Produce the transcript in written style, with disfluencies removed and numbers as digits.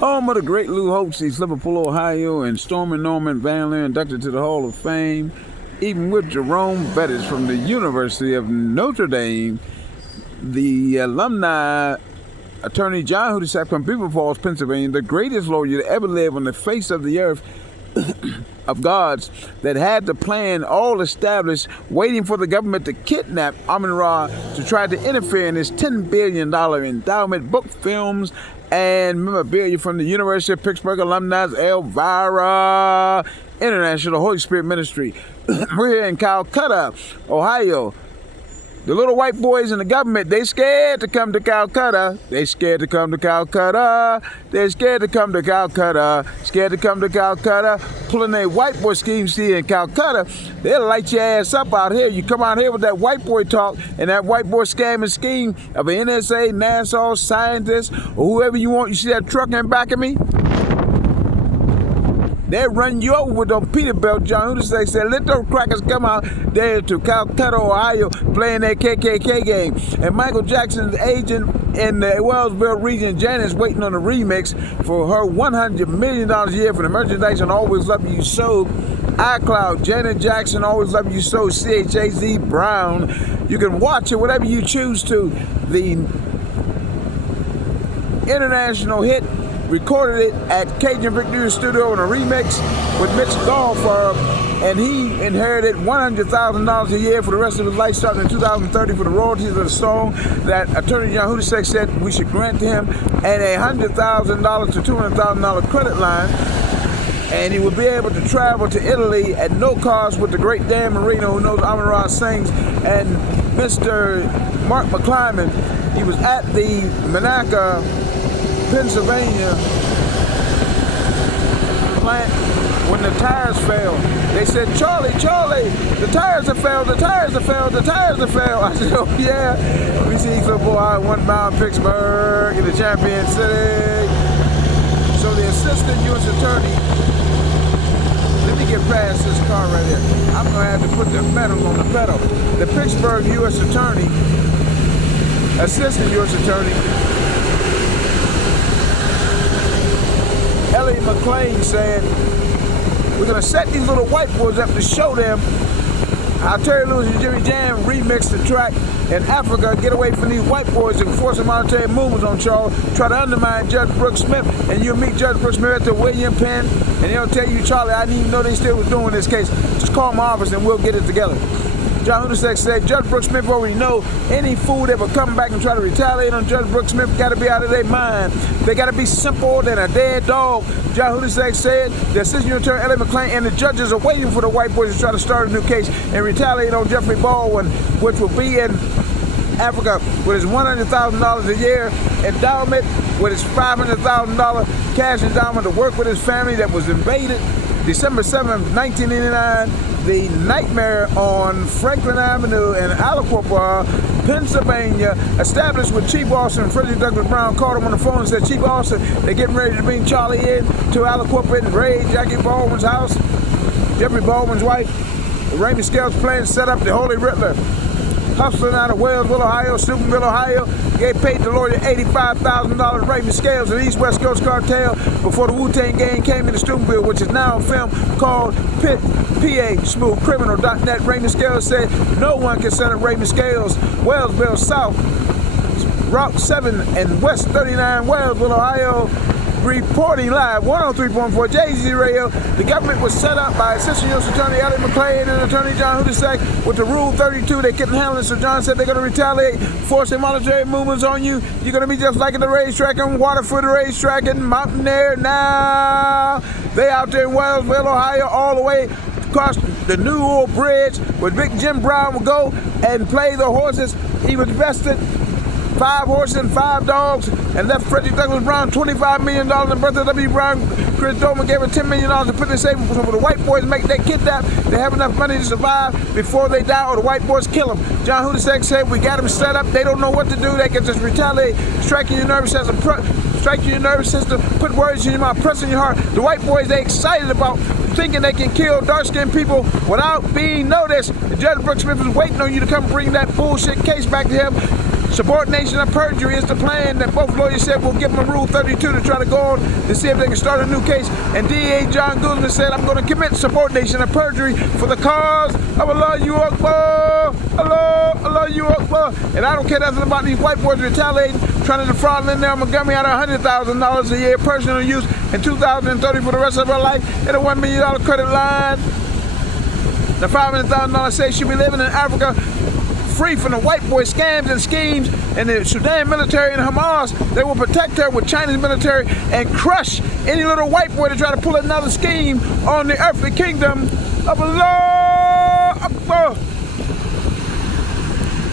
Home of the great Lou Holtz, East Liverpool, Ohio, and Stormy Norman Van Leer inducted to the Hall of Fame, even with Jerome Bettis from the University of Notre Dame, the alumni attorney John Hudisek from Beaver Falls, Pennsylvania, the greatest lawyer to ever live on the face of the earth, of gods that had the plan all established, waiting for the government to kidnap Amun-Ra to try to interfere in his $10 billion endowment, book, films, and memorabilia from the University of Pittsburgh alumni Elvira International Holy Spirit Ministry. We're here in Calcutta, Ohio. The little white boys in the government, they scared to come to Calcutta. They scared to come to Calcutta. They're scared to come to Calcutta. Scared to come to Calcutta. Pulling their white boy scheme, see, in Calcutta, they'll light your ass up out here. You come out here with that white boy talk and that white boy scam and scheme of an NSA, NASA, scientist, or whoever you want. You see that truck in back of me? They'll run you over with them Peterbilt. John Hudisek said, let those crackers come out there to Calcutta, Ohio, playing their KKK game. And Michael Jackson's agent in the Wellsville region, Janet's waiting on a remix for her $100 million a year for the merchandise on Always Love You So, iCloud, Janet Jackson, Always Love You So, CHAZ Brown. You can watch it whatever you choose to. The international hit recorded it at Cajun Victory Studio in a remix with Mitch Golfer, and he inherited $100,000 a year for the rest of his life starting in 2030 for the royalties of the song that Attorney John Hudisek said we should grant to him, and a $100,000 to $200,000 credit line. And he will be able to travel to Italy at no cost with the great Dan Marino, who knows Amun-Ra sings, and Mr. Mark McClyman. He was at the Monaca, Pennsylvania plant when the tires failed. They said, Charlie, the tires have failed, the tires have failed, the tires have failed. I said, oh yeah. We see football out one mile in Pittsburgh in the Champion City. So the assistant U.S. attorney, let me get past this car right here. I'm gonna have to put the pedal on the pedal. The Pittsburgh U.S. attorney, assistant U.S. attorney, Ellie McLean said, we're going to set these little white boys up to show them how Terry Lewis and Jimmy Jam remixed the track in Africa, get away from these white boys and force monetary movements on Charles, try to undermine Judge Brooks Smith, and you'll meet Judge Brooks Smith at the William Penn, and they'll tell you, Charlie, I didn't even know they still was doing this case. Just call my office and we'll get it together. John Hudisek said, Judge Brooks Smith already know any fool that will come back and try to retaliate on Judge Brooks Smith got to be out of their mind. They got to be simple than a dead dog. John Hudisek said the assistant attorney Ellie McLean and the judges are waiting for the white boys to try to start a new case and retaliate on Jeffrey Baldwin, which will be in Africa with his $100,000 a year endowment, with his $500,000 cash endowment to work with his family that was invaded December 7th, 1989. The nightmare on Franklin Avenue in Aliquippa, Pennsylvania, established with Chief Austin and Frederick Douglass Brown. Called him on the phone and said, Chief Austin, they're getting ready to bring Charlie in to Aliquippa and raid Jackie Baldwin's house. Jeffrey Baldwin's wife, Raymond Scales plan to set up the Holy Riddler. Hustling out of Wellsville, Ohio, Steubenville, Ohio, they paid the lawyer $85,000 Raymond Scales of the East West Coast Cartel before the Wu-Tang Gang came into Steubenville, which is now a film called Pit, PA, SmoothCriminal.net. Raymond Scales said no one can set up Raymond Scales, Wellsville South, Route 7 and West 39, Wellsville, Ohio. Reporting live, 103.4 JZ Radio. The government was set up by Assistant U.S. Attorney Ellie McLean and Attorney John Hudisek with the Rule 32. They couldn't handle it, so John said they're going to retaliate, forcing monetary movements on you. You're going to be just like at the racetrack in Waterford racetrack in Mountain Air now. They out there in Wellsville, Ohio, all the way across the New Oil Bridge where Big Jim Brown would go and play the horses. He was vested 5 horses and 5 dogs, and left Frederick Douglass Brown $25 million, and Bertha W. Brown, Chris Dolman gave her $10 million to put in their savings. So when the white boys make that kidnap, they have enough money to survive before they die, or the white boys kill them. John Hudisek said, we got them set up, they don't know what to do, they can just retaliate, striking your nervous system, put words in your mouth, press in your heart. The white boys, they excited about thinking they can kill dark-skinned people without being noticed. Judge Brooks Smith is waiting on you to come bring that bullshit case back to him. Subordination of perjury is the plan that both lawyers said will give them Rule 32 to try to go on to see if they can start a new case. And DA John Guzman said, I'm going to commit subordination of perjury for the cause of Allahu Akbar, Allahu Akbar. And I don't care nothing about these white boys retaliating, trying to defraud Lindell Montgomery out of $100,000 a year personal use in 2030 for the rest of her life and a $1 million credit line. The $500,000 say she'll be living in Africa free from the white boy scams and schemes, and the Sudan military and Hamas. They will protect her with Chinese military and crush any little white boy to try to pull another scheme on the earthly kingdom of Allah Akbar.